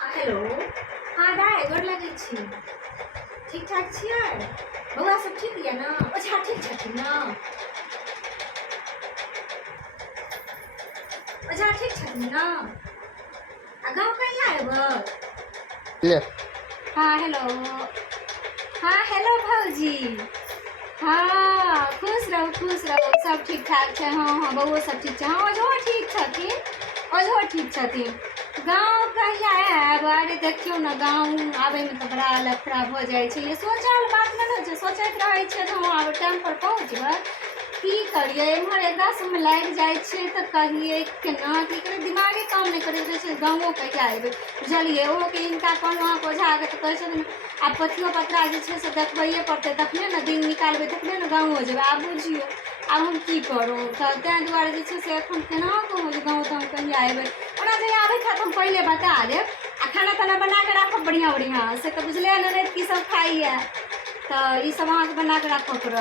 Hello. हाँ दाय गोर लगे छी। ठीक ठाक छियै? बौआ सब ठीक यऽ ना? अच्छा ठीक छथिन ना? अच्छा ठीक छथिन ना? आ गाँव कहिया एबै? ले हाँ हेलो। हाँ हेलो भौजी। हाँ खुश रहो सब ठीक ठाक छै। हाँ हाँ बउओ सब ठीक छै। हाँ ओझो ठीक छथिन, ओझो ठीक छथिन। गाँव कहिया आयब? अरे देखियौ ने गाँव आबैमे तऽ बड़ा लफड़ा भऽ जाइ छै। ये सोचल बात नहि ने छै, सोचैत रहै छै जे हाँ आब टाइमपर पहुँचबै, की करिए एम्हर एकरा सबमे लागि जाइ छै तऽ कहिए केना की करिए, दिमागे काम नहि करैत रहै छै। गाँवो कहिया अयबै बुझलिए। ओहोके हिनका कहलहुँ अहाँके ओझाके तऽ कहै छथिन आब पथियो पत्रा जे छै से देखबैए पड़तै, तखने ने दिन निकालबै, तखने ने गाँवो जेबै। आब बुझियौ आब हम की करूँ, तऽ ताहि दुआरे जे छै से एखन केना कहूँ जे गाँव तऽ हम कहिया अयबै। ओना जे आबैत हैत हम पहिले बता देब। आ खाना ताना बना कऽ राखब बढ़िआँ बढ़िआँ, से तऽ बुझले ने की सब खाइए, तऽ ई सब अहाँके बना कऽ राखऽ पड़त।